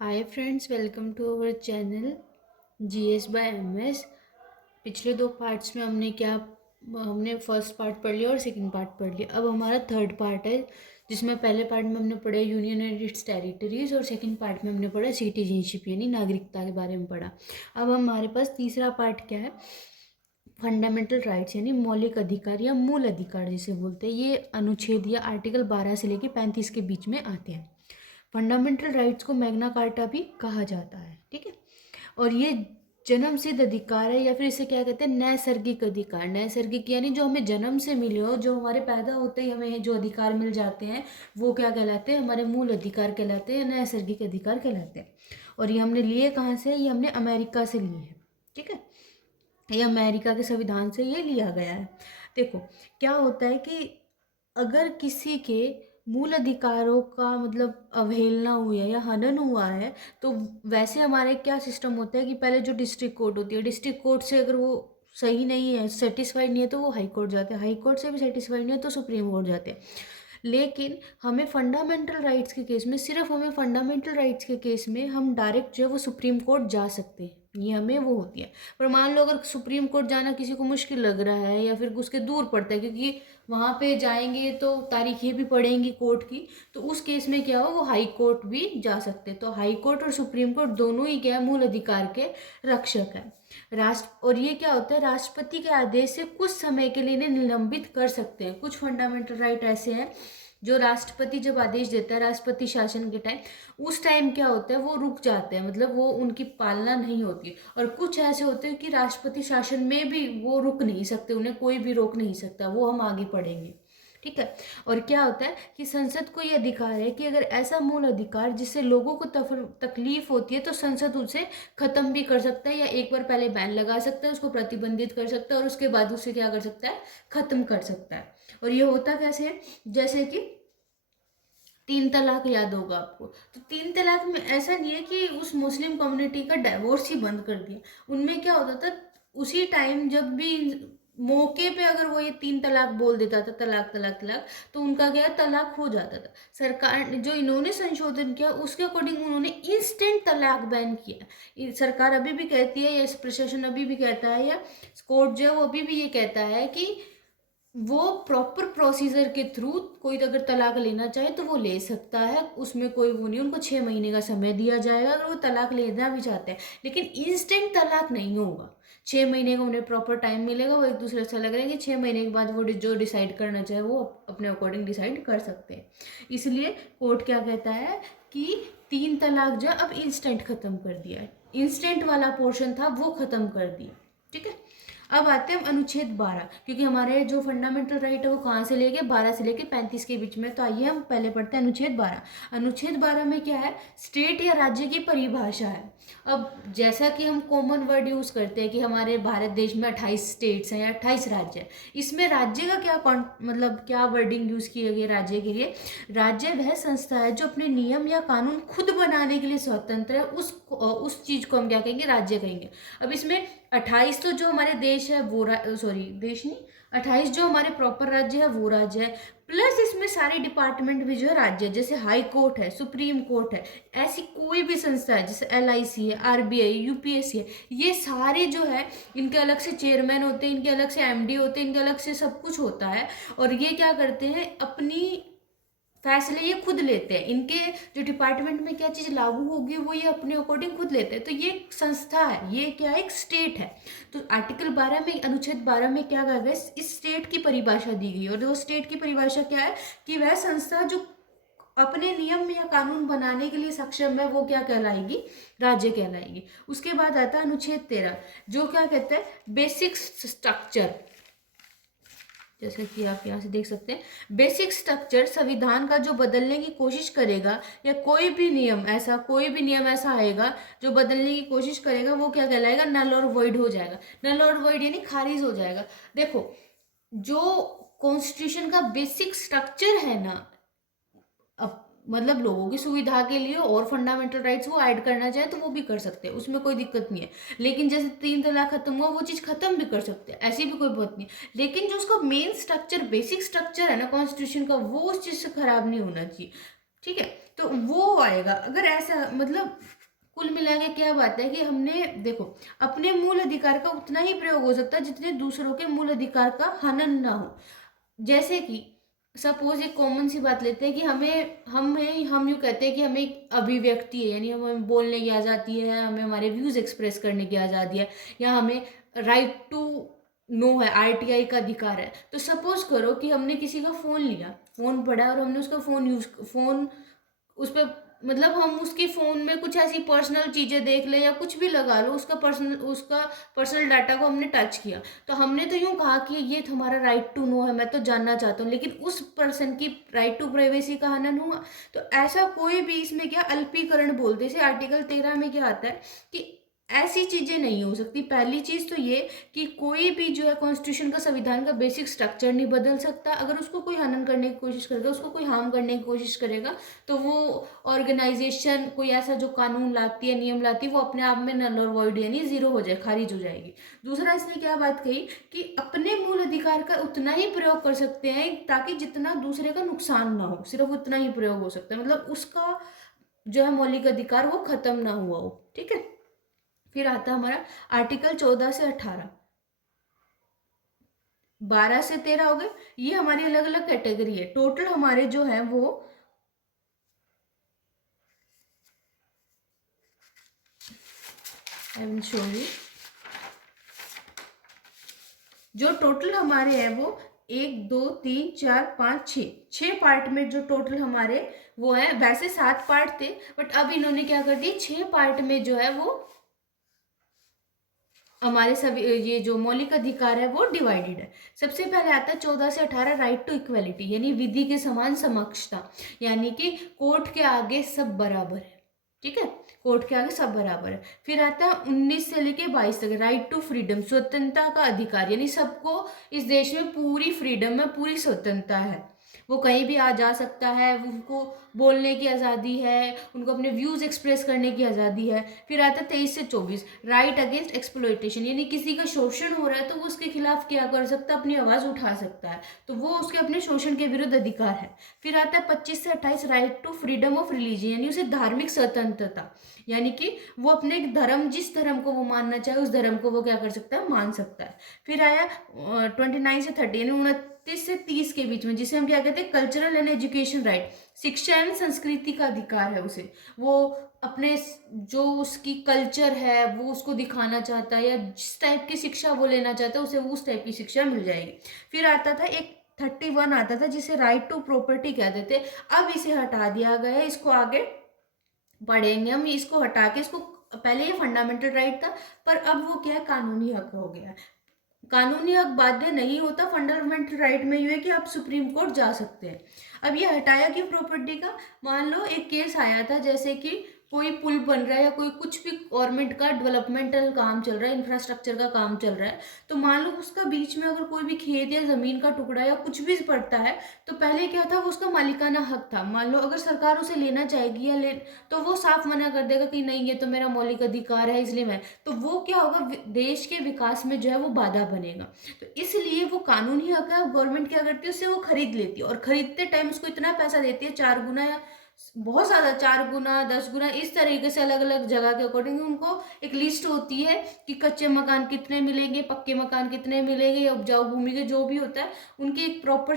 Hi friends, welcome to our channel GS by MS. पिछले दो parts में हमने फर्स्ट पार्ट पढ़ लिया और सेकंड पार्ट पढ़ लिया। अब हमारा थर्ड पार्ट है, जिसमें पहले पार्ट में हमने पढ़ा यूनियन एंड इट्स टेरिटरीज और सेकंड पार्ट में हमने पढ़ा सिटीजनशिप यानी नागरिकता के बारे में पढ़ा। अब हमारे पास तीसरा पार्ट क्या है, फंडामेंटल राइट्स यानी मौलिक अधिकार या मूल अधिकार जिसे बोलते हैं। ये अनुच्छेद या आर्टिकल 12 से लेकर 35 के बीच में आते हैं। फंडामेंटल राइट्स को मैग्ना कार्टा भी कहा जाता है, ठीक है। और ये जन्म सिद्ध अधिकार है, या फिर इसे क्या कहते हैं, नैसर्गिक अधिकार। नैसर्गिक यानी जो हमें जन्म से मिले हो, जो हमारे पैदा होते ही हमें जो अधिकार मिल जाते हैं वो क्या कहलाते हैं, हमारे मूल अधिकार कहलाते हैं, नैसर्गिक अधिकार कहलाते हैं। और ये हमने लिए कहाँ से, ये हमने अमेरिका से लिए हैं, ठीक है। ये अमेरिका के संविधान से ये लिया गया है। देखो क्या होता है कि अगर किसी के मूल अधिकारों का मतलब अवहेलना हुई है या हनन हुआ है, तो वैसे हमारे क्या सिस्टम होता है कि पहले जो डिस्ट्रिक्ट कोर्ट होती है, डिस्ट्रिक्ट कोर्ट से अगर वो सही नहीं है, सेटिस्फाइड नहीं है, तो वो हाई कोर्ट जाते हैं, हाई कोर्ट से भी सेटिस्फाइड नहीं है तो सुप्रीम कोर्ट जाते हैं। लेकिन हमें फंडामेंटल राइट्स के केस में, सिर्फ हमें फंडामेंटल राइट्स के केस में हम डायरेक्ट जो है वो सुप्रीम कोर्ट जा सकते हैं, ये हमें वो होती है। पर मान लो अगर सुप्रीम कोर्ट जाना किसी को मुश्किल लग रहा है या फिर उसके दूर पड़ता है, क्योंकि वहाँ पे जाएंगे तो तारीखें भी पड़ेंगी कोर्ट की, तो उस केस में क्या हो, वो हाई कोर्ट भी जा सकते हैं। तो हाई कोर्ट और सुप्रीम कोर्ट दोनों ही क्या है, मूल अधिकार के रक्षक है। राष्ट्र और ये क्या होता है, राष्ट्रपति के आदेश से कुछ समय के लिए इन्हें निलंबित कर सकते हैं। कुछ फंडामेंटल राइट ऐसे हैं जो राष्ट्रपति जब आदेश देता है, राष्ट्रपति शासन के टाइम, उस टाइम क्या होता है, वो रुक जाते हैं, मतलब वो उनकी पालना नहीं होती। और कुछ ऐसे होते हैं कि राष्ट्रपति शासन में भी वो रुक नहीं सकते, उन्हें कोई भी रोक नहीं सकता, वो हम आगे पढ़ेंगे, ठीक है। और क्या होता है कि संसद को ये अधिकार है कि अगर ऐसा मूल अधिकार जिससे लोगों को तकलीफ होती है, तो संसद उसे खत्म भी कर सकता है, या एक बार पहले बैन लगा सकता है, उसको प्रतिबंधित कर सकता है, और उसके बाद उसे क्या कर सकता है, खत्म कर सकता है। और ये होता कैसे है, जैसे कि 3 तलाक याद होगा आपको। तो 3 तलाक में ऐसा नहीं है कि उस मुस्लिम कम्युनिटी का डाइवोर्स ही बंद कर दिया। उनमें क्या होता था, उसी टाइम जब भी मौके पे अगर वो ये 3 तलाक बोल देता था, तलाक तलाक तलाक, तो उनका क्या तलाक हो जाता था। सरकार ने जो इन्होंने संशोधन किया उसके अकॉर्डिंग उन्होंने इंस्टेंट तलाक बैन किया। सरकार अभी भी कहती है, या प्रशासन अभी भी कहता है, या कोर्ट जो है वो अभी भी ये कहता है कि वो प्रॉपर प्रोसीजर के थ्रू कोई अगर तलाक लेना चाहे तो वो ले सकता है, उसमें कोई वो नहीं। उनको 6 महीने का समय दिया जाएगा अगर वो तलाक लेना भी चाहते हैं, लेकिन इंस्टेंट तलाक नहीं होगा। 6 महीने का उन्हें प्रॉपर टाइम मिलेगा, वो एक दूसरे से अलग रहेंगे, 6 महीने के बाद वो जो डिसाइड करना चाहे वो अपने अकॉर्डिंग डिसाइड कर सकते हैं। इसलिए कोर्ट क्या कहता है कि 3 तलाक जो अब इंस्टेंट खत्म कर दिया है, इंस्टेंट वाला पोर्शन था वो खत्म कर दिया, ठीक है। अब आते हैं हम अनुच्छेद 12, क्योंकि हमारे जो फंडामेंटल राइट है वो कहाँ से लेके 12 से लेके 35 के बीच में। तो आइए हम पहले पढ़ते हैं अनुच्छेद 12। अनुच्छेद 12 में क्या है, स्टेट या राज्य की परिभाषा है। अब जैसा कि हम कॉमन वर्ड यूज करते हैं कि हमारे भारत देश में 28 स्टेट्स हैं या 28 राज्य हैं, इसमें राज्य का क्या मतलब क्या वर्डिंग यूज की गई राज्य के लिए। राज्य वह संस्था है जो अपने नियम या कानून खुद बनाने के लिए स्वतंत्र है, उस चीज को हम क्या कहेंगे, राज्य कहेंगे। अब इसमें 28 तो जो हमारे देश है वो सॉरी देश नहीं, 28 जो हमारे प्रॉपर राज्य है वो राज्य है, प्लस इसमें सारे डिपार्टमेंट भी जो है राज्य है, जैसे हाई कोर्ट है, सुप्रीम कोर्ट है, ऐसी कोई भी संस्था है जैसे LIC है, RBI, UPSC है, ये सारे जो है इनके अलग से चेयरमैन होते हैं, इनके अलग से MD होते हैं, इनके अलग से सब कुछ होता है। और ये क्या करते हैं, अपनी फैसले ये खुद लेते हैं, इनके जो डिपार्टमेंट में क्या चीज़ लागू होगी वो ये अपने अकॉर्डिंग खुद लेते हैं। तो ये एक संस्था है, ये क्या है, एक स्टेट है। तो आर्टिकल 12 में, अनुच्छेद 12 में क्या कहा गया, इस स्टेट की परिभाषा दी गई। और वो स्टेट की परिभाषा क्या है कि वह संस्था जो अपने नियम या कानून बनाने के लिए सक्षम है वो क्या कहलाएगी, राज्य कहलाएगी। उसके बाद आता है अनुच्छेद 13, जो क्या कहता है, बेसिक स्ट्रक्चर। जैसे कि आप यहाँ से देख सकते हैं, बेसिक स्ट्रक्चर संविधान का जो बदलने की कोशिश करेगा, या कोई भी नियम ऐसा आएगा जो बदलने की कोशिश करेगा, वो क्या कहलाएगा, नल और वॉइड हो जाएगा। नल और वॉइड यानी खारिज हो जाएगा। देखो जो कॉन्स्टिट्यूशन का बेसिक स्ट्रक्चर है ना, अब मतलब लोगों की सुविधा के लिए और फंडामेंटल राइट्स वो ऐड करना चाहे तो वो भी कर सकते हैं, उसमें कोई दिक्कत नहीं है। लेकिन जैसे 3 तलाक खत्म हुआ, वो चीज़ खत्म भी कर सकते हैं, ऐसी भी कोई बात नहीं है। लेकिन जो उसका मेन स्ट्रक्चर, बेसिक स्ट्रक्चर है ना कॉन्स्टिट्यूशन का, वो उस चीज़ से खराब नहीं होना चाहिए, ठीक है। तो वो आएगा। अगर ऐसा मतलब कुल मिला के क्या बात है कि हमने देखो अपने मूल अधिकार का उतना ही प्रयोग हो सकता है जितने दूसरों के मूल अधिकार का हनन ना हो। जैसे कि सपोज एक कॉमन सी बात लेते हैं कि हम यूँ कहते हैं कि हमें एक अभिव्यक्ति है, यानी हमें बोलने की आज़ादी है, हमें हमारे व्यूज़ एक्सप्रेस करने की आज़ादी है, या हमें राइट टू नो है, आरटीआई का अधिकार है। तो सपोज करो कि हमने किसी का फ़ोन लिया, फ़ोन पड़ा और हमने उसका फ़ोन उस पर मतलब हम उसके फ़ोन में कुछ ऐसी पर्सनल चीज़ें देख लें या कुछ भी लगा लो, उसका पर्सनल डाटा को हमने टच किया, तो हमने तो यूँ कहा कि ये तुम्हारा राइट टू नो है, मैं तो जानना चाहता हूँ, लेकिन उस पर्सन की राइट टू प्राइवेसी का हनन हुआ। तो ऐसा कोई भी इसमें क्या अल्पीकरण बोलते, जैसे आर्टिकल 13 में क्या आता है कि ऐसी चीज़ें नहीं हो सकती। पहली चीज़ तो ये कि कोई भी जो है कॉन्स्टिट्यूशन का, संविधान का बेसिक स्ट्रक्चर नहीं बदल सकता। अगर उसको कोई हनन करने की कोशिश करेगा, उसको कोई हार्म करने की कोशिश करेगा, तो वो ऑर्गेनाइजेशन कोई ऐसा जो कानून लाती है, नियम लाती है, वो अपने आप में नल और वॉइड यानी जीरो हो जाए, खारिज हो जाएगी। दूसरा इसने क्या बात कही कि अपने मूल अधिकार का उतना ही प्रयोग कर सकते हैं ताकि जितना दूसरे का नुकसान ना हो, सिर्फ उतना ही प्रयोग हो सकता है, मतलब उसका जो है मौलिक अधिकार वो खत्म ना हुआ हो। ठीक है। फिर आता है हमारा आर्टिकल 14 से 18, 12 से 13 हो गए। ये हमारी अलग अलग कैटेगरी है। टोटल हमारे जो है वो आई विल शो यू, जो टोटल हमारे हैं वो 1 2 3 4 5 6 पार्ट में जो टोटल हमारे वो है। वैसे 7 पार्ट थे, बट अब इन्होंने क्या कर दिया, 6 पार्ट में जो है वो हमारे सभी ये जो मौलिक अधिकार है वो डिवाइडेड है। सबसे पहले आता है 14 से 18 राइट टू इक्वलिटी, यानी विधि के समान समक्षता, यानी कि कोर्ट के आगे सब बराबर है। ठीक है, कोर्ट के आगे सब बराबर है। फिर आता है 19 से लेके 22 तक राइट टू फ्रीडम, स्वतंत्रता का अधिकार, यानी सबको इस देश में पूरी फ्रीडम है, पूरी स्वतंत्रता है, वो कहीं भी आ जा सकता है, उनको बोलने की आज़ादी है, उनको अपने व्यूज़ एक्सप्रेस करने की आज़ादी है। फिर आता है 23 से 24 राइट अगेंस्ट एक्सप्लॉयटेशन, यानी किसी का शोषण हो रहा है तो वो उसके खिलाफ क्या कर सकता है, अपनी आवाज़ उठा सकता है, तो वो उसके अपने शोषण के विरुद्ध अधिकार है। फिर आता है 25 से 28 right to freedom of religion, यानी उसे धार्मिक स्वतंत्रता, यानी कि वो अपने धर्म, जिस धर्म को वो मानना चाहे उस धर्म को वो क्या कर सकता है, मान सकता है। फिर आया 29 से 30 यानी 29 से 30 के बीच में, जिसे हम क्या कहते हैं कल्चरल एंड एजुकेशन राइट, शिक्षा एवं संस्कृति का अधिकार है उसे, वो अपने जो उसकी कल्चर है वो उसको दिखाना चाहता है, या जिस टाइप की शिक्षा वो लेना चाहता है उसे वो उस टाइप की शिक्षा मिल जाएगी। फिर आता था एक 31 आता था जिसे राइट टू प्रॉपर्टी कहते थे, अब इसे हटा दिया गया है, इसको आगे पढ़ेंगे हम, इसको हटा के इसको, पहले ये फंडामेंटल राइट था पर अब वो क्या है, कानूनी हक हो गया है। कानूनी हक बाध्य नहीं होता, फंडामेंटल राइट में ये है कि आप सुप्रीम कोर्ट जा सकते हैं। अब ये हटाया क्यों प्रॉपर्टी का, मान लो एक केस आया था जैसे कि कोई पुल बन रहा है या कोई कुछ भी गवर्नमेंट का डेवलपमेंटल काम चल रहा है, इंफ्रास्ट्रक्चर का काम चल रहा है, तो मान लो उसका बीच में अगर कोई भी खेत या जमीन का टुकड़ा या कुछ भी पड़ता है, तो पहले क्या था, वो उसका मालिकाना हक था। मान लो अगर सरकार उसे लेना चाहेगी या ले, तो वो साफ मना कर देगा कि नहीं ये तो मेरा मौलिक अधिकार है इसलिए मैं, तो वो क्या होगा, देश के विकास में जो है वो बाधा बनेगा। तो इसलिए वो कानूनी हक है, गवर्नमेंट क्या करती है उससे वो खरीद लेती है, और खरीदते टाइम उसको इतना पैसा देती है 4 गुना या बहुत ज़्यादा, 4 गुना 10 गुना, इस तरीके से अलग अलग जगह के अकॉर्डिंग उनको एक लिस्ट होती है कि कच्चे मकान कितने मिलेंगे, पक्के मकान कितने मिलेंगे, उपजाऊ भूमि के जो भी होता है उनकी एक प्रॉपर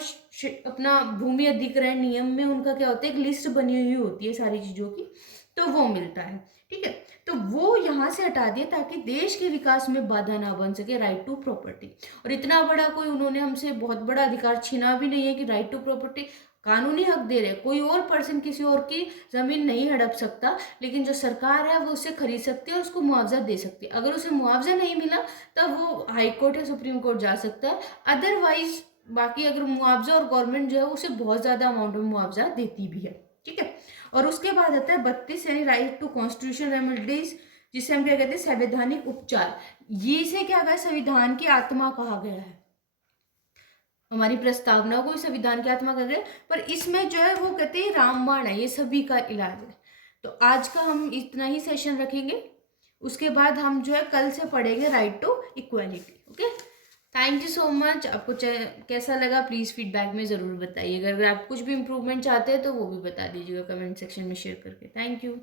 अपना भूमि अधिग्रहण नियम में उनका क्या होता है, एक लिस्ट बनी हुई होती है सारी चीज़ों की, तो वो मिलता है। ठीक है, तो वो यहाँ से हटा दिया ताकि देश के विकास में बाधा ना बन सके, राइट टू प्रॉपर्टी। और इतना बड़ा कोई उन्होंने हमसे बहुत बड़ा अधिकार छीना भी नहीं है कि राइट टू प्रॉपर्टी कानूनी हक दे रहे, कोई और पर्सन किसी और की जमीन नहीं हड़प सकता, लेकिन जो सरकार है वो उसे खरीद सकती है और उसको मुआवजा दे सकती है। अगर उसे मुआवजा नहीं मिला तब वो हाई कोर्ट या सुप्रीम कोर्ट जा सकता है, अदरवाइज बाकी अगर मुआवजा, और गवर्नमेंट जो है उसे बहुत ज़्यादा अमाउंट में मुआवजा देती भी है। ठीक है, और उसके बाद आता है 32 यानी राइट टू कॉन्स्टिट्यूशन रेमेडीज, जिसे हम क्या कहते हैं संवैधानिक उपचार। ये इसे क्या कहा, संविधान की आत्मा कहा गया है, हमारी प्रस्तावना को संविधान की आत्मा कहा गया, पर इसमें जो है वो कहते हैं रामबाण है, ये सभी का इलाज है। तो आज का हम इतना ही सेशन रखेंगे, उसके बाद हम जो है कल से पढ़ेंगे right to equality. Okay. Thank you so much. आपको कैसा लगा प्लीज़ फीडबैक में ज़रूर बताइएगा। अगर आप कुछ भी इम्प्रूवमेंट चाहते हैं तो वो भी बता दीजिएगा कमेंट सेक्शन में शेयर करके। Thank you.